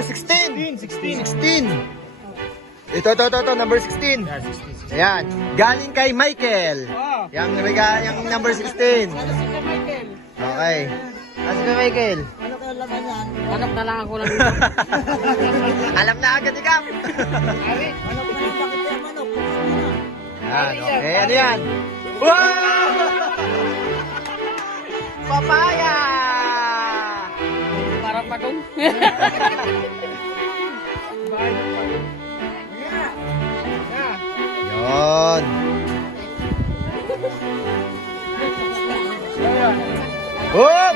Number 16. 16. Ito, number 16. Ayan. Galing kay Michael. Yung number 16. Ano si Michael? Okay. Kasi kay Michael. Ano kaya laman yan? Manok na lang ako lang. Alam na agad ni Cap. Manok na lang, bakit yan manok? Ayan, okay. Ano yan? Wow! Papaya! Parang pagong. Yun. Hop!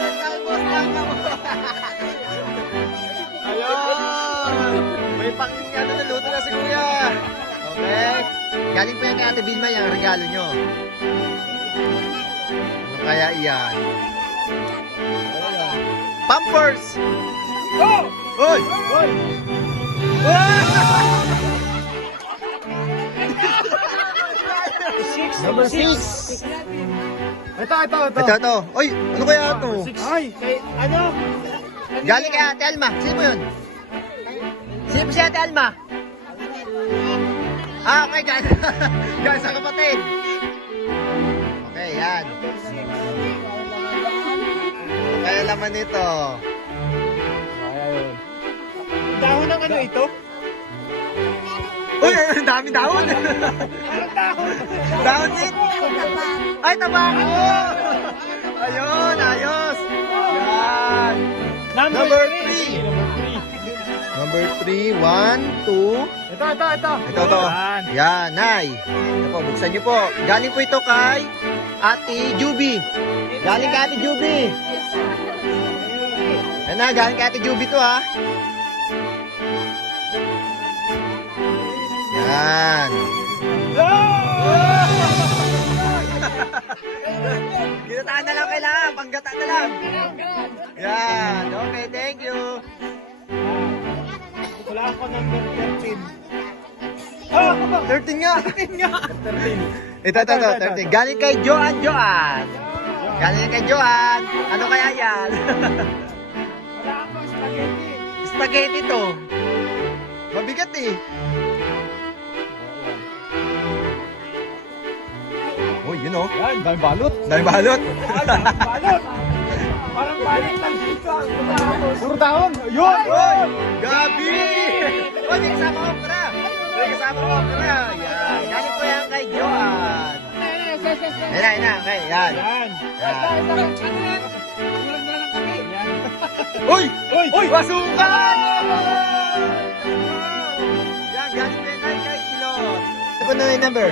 Talbos lang ako. Ayun! May pang naluto na si Kuya. Okay. Galing po yan kay Ate Vilma yung regalo nyo. Ano kaya iyan? Pampers! Oh! Hoy! Hoy! Number 6. Ito. Oy, ano kaya ito? Ay, kay, ano? Galing kay Ate Alma. Sino mo yun? Sino po si Ate Alma? Ah, okay, guys. Guys, sa kapatid. Okay, yan. Kaya laman nito. Dahon ng ano ito? Uy, ang dami dahon. Anong dahon? Dahon din. Ay, tabako. Ayun, ayos. Yan. Number 3. Number 3, 1, 2. Ito. Ito. Yan, Nay. Ito po, buksan niyo po. Galing po ito kay Ate Juby. Galing kay Ate Juby. Yan na, galing kay Ate Juby to ha. Yan. Ginataan na lang kailangan, panggata na lang. Yan, okay, thank you. Wala ako number 13. 13 nga. 13. Ito. 13. Galing kay Joan. Galing kay Joan. Ano kaya yan? Wala ako spaghetti. Spaghetti to. Mabigat eh. Oh, yun oh. Yan, dahil balot. Dahil balot. Balot! Parang balot lang dito. Puro dahon. Yun! Oy! Gabi! Oy, may kasama ko pala. May kasama ko pala. Yan. Galing po yan kay Joan. Yan. Okay, yan. Yan. Uy! Uy! Masukan! Yan, galing po yan kay Ilot. Ito po na yung number.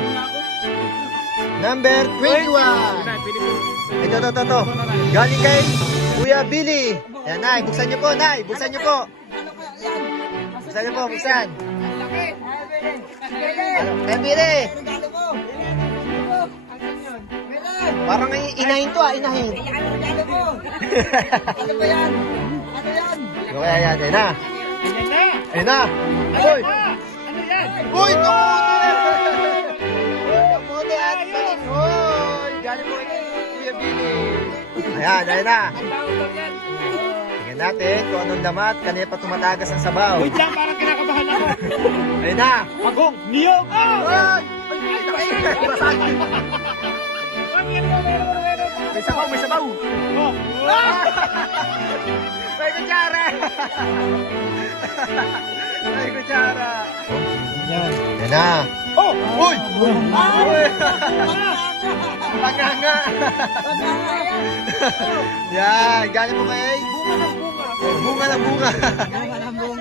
Number 21. Ito. Galing kay Kuya Billy. Yan, Nay. Buksan niyo po, Nay. Buksan niyo po. Buksan niyo po, buksan. Kay Billy. Parang inahin to inahin. Ano ba yan? Ano yan? Ano kaya yan? Ayun na. Ayun na. Uy! Ano yan? Uy! Kamuti at balinghoy! Galing po kay Kuya Billy. Ayan na. Tingnan natin kung anong damat. Kanina pa tumatagas ang sabaw. Wait lang, parang kinakabahan ako. Ayun na. Pagong! Niyog! Ay! May sabaw! Oh! May kutsara! May kutsara! Yan. Yan na! Oh! Uy! Uy! Paganga! Yan! Galing mo kay? Bunga ng bunga. Bunga ng bunga! Bunga ng bunga.